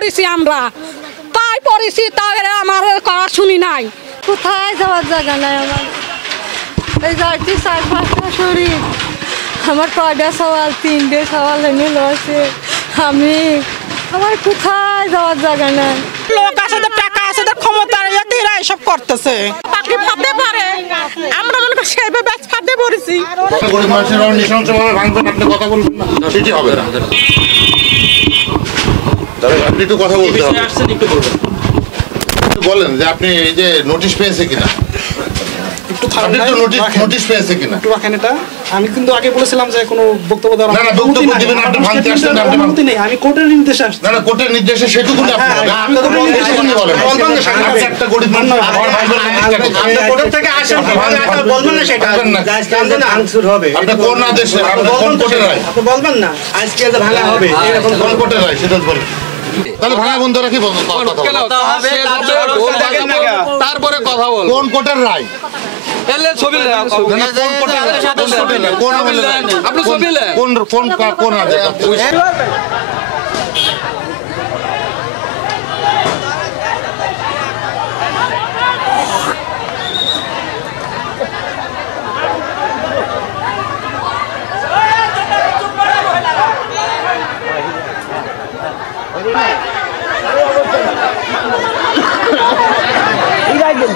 পড়েছি আমরা তাই পড়েছি তাই আমার কথা শুনি নাই কোথায় যাওয়ার জায়গা নাই আমার এই যাচ্ছি 4-5টা শরীর আমার 5টা সওয়াল 3টে সওয়াল এনে লছে আমি আমার কোথায় যাওয়ার জায়গা নাই লোক আছে টাকা আছে ক্ষমতা এরা এসব করতেছে চাকরি পাতে পারে আমরা মনে করি সেইভাবে ব্যাচ পাতে পড়েছি গরিব মানুষের নৃশংসভাবে ভাঙবেন আপনি কথা বলবেন না সেটি হবে না আপনি একটু কথা বলতে হবে একটু বলেন যে আপনি এই যে নোটিশ পেয়েছে কিনা আমি কিন্তু আগে বলেছিলাম যে কোনো বক্তব্য দেওয়ার অনুমতি নেই আমি কোর্টের নির্দেশে আসছি না কোর্টের নির্দেশে সেটুকু না আপনি তো বলেন একটা গরিব মানুষ কোর্ট থেকে আসেন বলবেন না সেটা ভাঙচুর হবে আপনি কোন আদেশে আপনি কোন কোর্টের রায় আপনি বলবেন না আজকে যে ভাঙা হবে এরকম কোন কোর্টের রায় সেটা বলেন তাহলে ভাঙা বন্ধ রাখি তারপরে কথা বল কোন কোর্টের রায় কোন আদেশ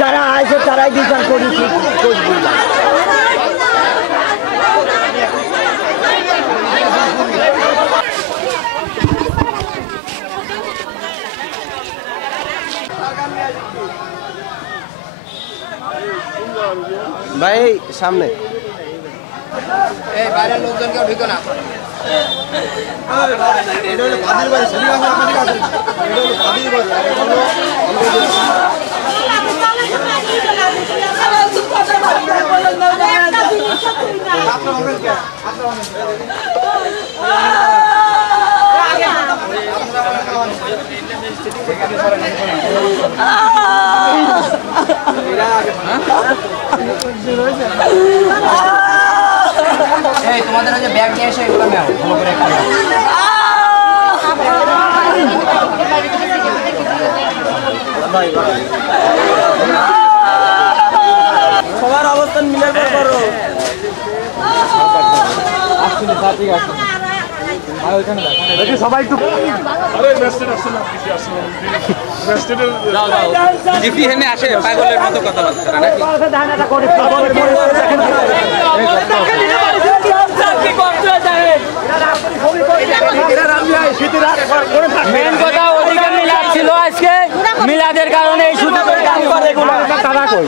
যারা আছে তারাই বিচার করি ঠিক ভাই সামনে এই বাইরের লোকজন কেউ ঢুকে না এটা হলো কাদের বাড়ি সরি আছে আপনাদের কাছে এটা হলো কাদের বাড়ি এই তোমাদের যে ব্যাগ নিয়ে এসে এগুলো নাও ভালো করে একটা সবার অবস্থান মিলে করো আসলে ঠিক আছে আর ওখানে দেখি সবাই একটু আরে মেসেজ আসছে না কিছু আসছে না মেসেজের যাও যাও জিপি হেনে আসে পাগলের মতো কথা বলতে নাকি ধানাটা করে দেখেন কি করতে যায় এরা রাম ভাই শীতের করে থাকে মেন কথা ওদিকে মিলাদ ছিল আজকে মিলাদের কারণে এই শুধু কাম করে এগুলো তারা কই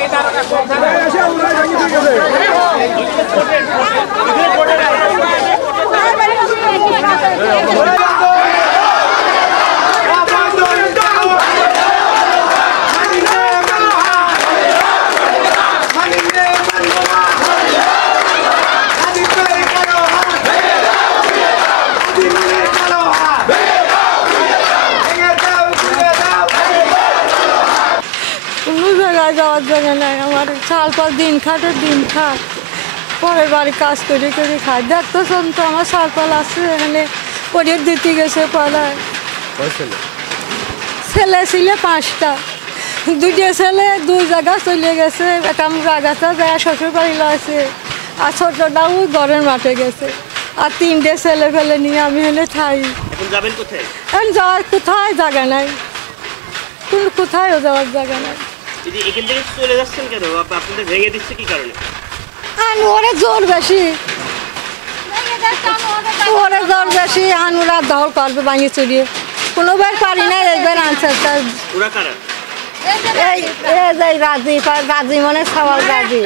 এই তারা এসে উড়াই ভাঙি ঠিক আছে যাওয়ার জায়গা নাই আমার 4-5 দিন খাটে দিন খাট পরের বাড়ি কাজ করে করে খাই দেখতেছেন তো আমার 4-5 আছে এখানে পরিয়ে দিতে গেছে পাড়ায় ছেলে ছিল 5টা 2টা ছেলে 2 জায়গা চলে গেছে একটা রাগাটা যায় শ্বশুর বাড়ি আছে আর ছোটটাও ঘরের মাঠে গেছে আর 3টে ছেলে ফেলে নিয়ে আমি এখানে থাই এখন যাবেন কোথায় এখন যাওয়ার কোথায় জায়গা নাই কোথায়ও যাওয়ার জায়গা নাই এখান থেকে চলে যাচ্ছেন কেন আপনাদের ভেঙে দিচ্ছে কি কারণে ওরে জোর বেশি ওরে জোর বেশি ওরা দল করবে ভাঙিয়ে চড়িয়ে কোনোবার পারি না এইবার আনসারটা ওরা কারা এই রাজি মানে সওয়াল রাজি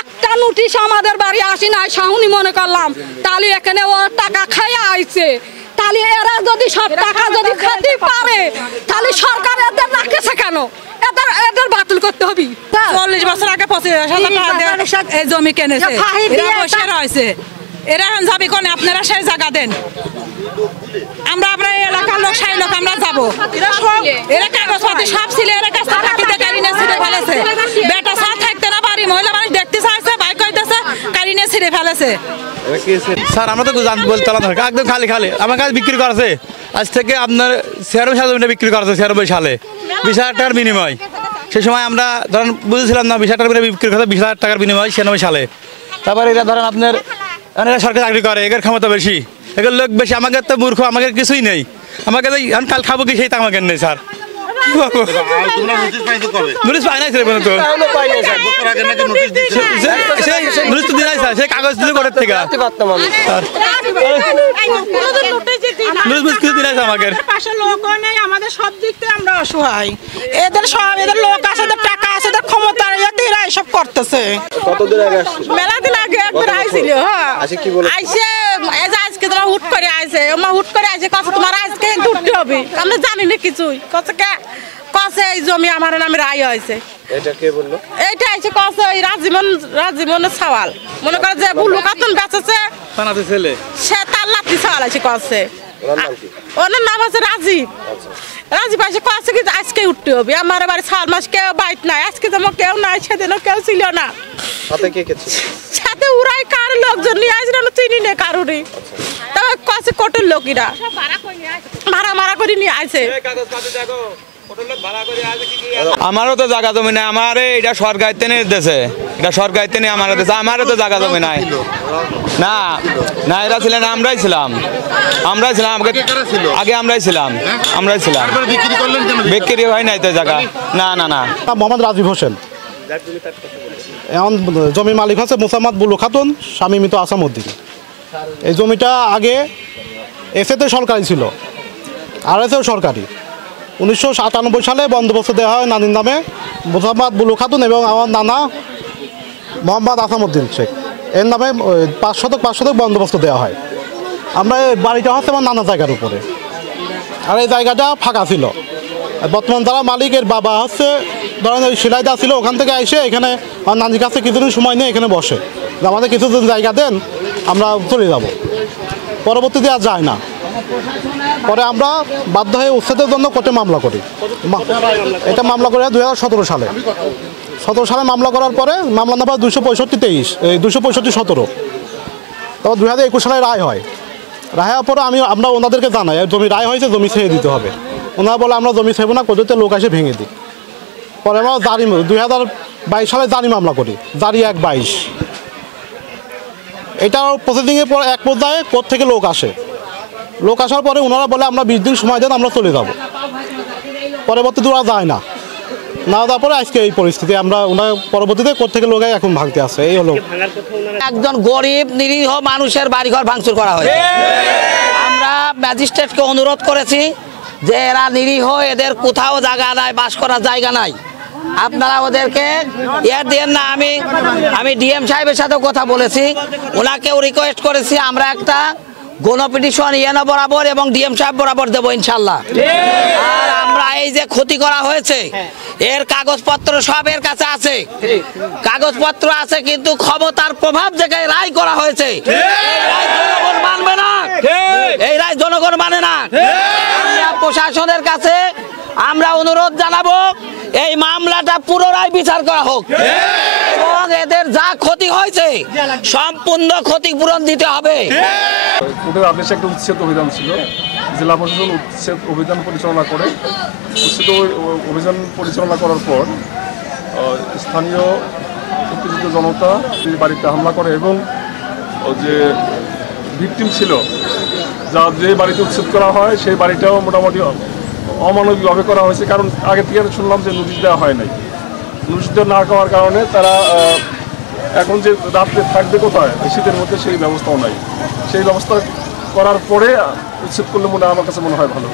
একটা নোটিশ আমাদের বাড়ি আসি নাই শাহুনি মনে করলাম তাহলে এখানে ও টাকা খাইয়া আইছে তাহলে এরা যদি সব টাকা যদি খেতে পারে তাহলে সরকার এদের রাখেছে কেন এদের বাতিল করতে হবে 40 বছর আগে 25,000 টাকা এই জমি কিনেছে এরা বসে রয়েছে এরা এখন যাবে কোন আপনারা সেই জায়গা দেন আমরা আপনার এলাকার লোক সেই লোক আমরা যাবো এরা কাগজপাতি সব ছিল এরা কাছে থাকিতে কারিনে ছিঁড়ে ফেলেছে বেটা সাথ থাকতে না পারি মহিলা মানুষ দেখতে চাইছে বাইক কইতেছে কারিনে ছিঁড়ে ফেলেছে আছে স্যার আমরা তো বলতাম একদম খালি খালি আমার কাছে বিক্রি করেছে আজ থেকে আপনার 96 সালে জমিটা বিক্রি করেছে 96 সালে 20,000 টাকার বিনিময়। সেই সময় আমরা ধরেন বুঝেছিলাম না 20,000 টাকার বিক্রি করেছে 20,000 টাকার বিনিময় 96 সালে। তারপরে এরা ধরেন আপনার এরা সরকারি চাকরি করে এদের ক্ষমতা বেশি এদের লোক বেশি আমাকে তো মূর্খ আমাকে কিছুই নেই আমাকে তো কাল খাবো কি সেই তো আমাকে নেই স্যার নোটিশ পাই নাই নোটিশ তো দিলাই স্যার সেই কাগজ দিলে কোর্টের থেকে নোটিশ কিছু দিলাই আমাকে পাশে লোক নেই আমাদের সব দিক থেকে আমরা অসহায় এদের সব এদের লোক আছে এদের টাকা আছে এদের ক্ষমতা এরা এসব করতেছে মেলা দিন আগে একবার আইছিল আইসে আজকে তোরা হুট করে আইসে হুট করে আইসে কথা তোমার আজকে উঠতে হবে আমরা জানি না কিছুই কথা কসে এই জমি আমার নামে রায় হয়েছে এটা কে বললো এইটা আইছে কসে এই রাজীবনের সওয়াল মনে করে যে বুলু কাতুন বেচেছে থানাতে ছেলে সে তার লাতি সওয়াল আছে কসে ওনার নাম আছে রাজীব রাজীব আছে কসে কি আজকে উঠতে হবে আমার বাড়ি 4 মাস কেউ বাইট নাই আজকে তো কেউ নাই সেদিনও কেউ ছিল না সাথে কে কে ছিল সাথে উড়াই কার লোকজন নিয়ে আসলে না চিনি না কারুরই তবে কসে কোটের লোকিরা ভাড়া করে নিয়ে আসে আমারও তো জায়গা জমি নাই আমার এটা সরকার তেনে দিতেছে এটা সরকার তেনে আমার দিতেছে আমারও তো জায়গা জমি নাই না না এরা ছিলেন আমরাই ছিলাম আগে আমরাই ছিলাম বিক্রি হয় নাই তো জায়গা না না না মোহাম্মদ রাজীব হোসেন এখন জমির মালিক হচ্ছে মোসাম্মদ বুলু খাতুন স্বামী মৃত আসামউদ্দিন। এই জমিটা আগে এসেতে সরকারি ছিল আর এসেও সরকারি 1997 সালে বন্দোবস্ত দেওয়া হয় নানির নামে মোসাম্মদ বুলু খাতুন এবং আমার নানা মোহাম্মদ আসামউদ্দিন শেখ এর নামে 5 শতক বন্দোবস্ত দেওয়া হয়। আমরা এই বাড়িটা হচ্ছে আমার নানা জায়গার উপরে আর এই জায়গাটা ফাঁকা ছিল। বর্তমান যারা মালিকের বাবা হচ্ছে ধরেন ওই সিলাইদা ছিল ওখান থেকে এসে এখানে আমার নানির কাছে কিছুদিন সময় নিয়ে এখানে বসে আমাদের কিছুদিন জায়গা দেন আমরা চলে যাব। পরবর্তীতে আর যায় না পরে আমরা বাধ্য হয়ে উচ্ছেদের জন্য কোর্টে মামলা করি। এটা মামলা করে 2017 সালে মামলা করার পরে মামলা নাম্বার 265-23 তারপর 2021 সালে রায় হয়। রায় হওয়ার পরে আমরা ওনাদেরকে জানাই জমি রায় হয়েছে জমি ছেড়ে দিতে হবে। ওনারা বলে আমরা জমি ছেড়ব না কোর্টেতে লোক এসে ভেঙে দিই। পরে আমরা 2022 সালে জারি মামলা করি জারি 1/22। এটার প্রসেসিংয়ের পর এক পর্যায়ে কোর্ট থেকে লোক আসার পরে ওনারা বলে আমরা 20 দিন সময় দেন আমরা চলে যাব। পরবর্তীতে ওরা যায় না যাওয়ার পরে আজকে এই পরিস্থিতি আমরা ওনার পরবর্তীতে কোর্ট থেকে লোক এখন ভাঙতে আসছে। এই হলো একজন গরিব নিরীহ মানুষের বাড়িঘর ভাঙচুর করা হয়। আমরা ম্যাজিস্ট্রেটকে অনুরোধ করেছি যে এরা নিরীহ এদের কোথাও জায়গা নাই বাস করার জায়গা নাই আপনারা ওদেরকে ইয়ার দেন না। আমি ডিএম সাহেবের সাথেও কথা বলেছি ওনাকেও রিকোয়েস্ট করেছি আমরা একটা গণপিটিশন ইয়েনা বরাবর এবং ডিএম সাহেব বরাবর দেবো ইনশাল্লাহ। আর আমরা এই যে ক্ষতি করা হয়েছে এর কাগজপত্র সব এর কাছে আছে কাগজপত্র আছে কিন্তু ক্ষমতার প্রভাব জায়গায় রায় করা হয়েছে জনগণ মানবে না এই রায় জনগণ মানে না। প্রশাসনের কাছে আমরা অনুরোধ জানাবো এই মামলাটা পুনরায় বিচার করা হোক এবং এদের যা ক্ষতি হয়েছে সম্পূর্ণ ক্ষতিপূরণ দিতে হবে। কোর্টের আদেশে একটা উচ্ছেদ অভিযান ছিল জেলা প্রশাসন উচ্ছেদ অভিযান পরিচালনা করে উচ্ছেদ অভিযান পরিচালনা করার পর স্থানীয় উত্তেজিত জনতা বাড়িতে হামলা করে এবং যে ভিকটিম ছিল যে বাড়িতে উচ্ছেদ করা হয় সেই বাড়িটাও মোটামুটি অমানবিকভাবে করা হয়েছে। কারণ আগে থেকে শুনলাম যে নোটিশ দেওয়া হয় নাই। নোটিশ দেওয়া না করার কারণে তারা এখন যে রাত্রে থাকবে কোথায় শীতের মধ্যে সেই ব্যবস্থাও নাই। সেই ব্যবস্থা করার পরে উচ্ছেদ করলে আমার কাছে মনে হয় ভালো।